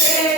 Yeah.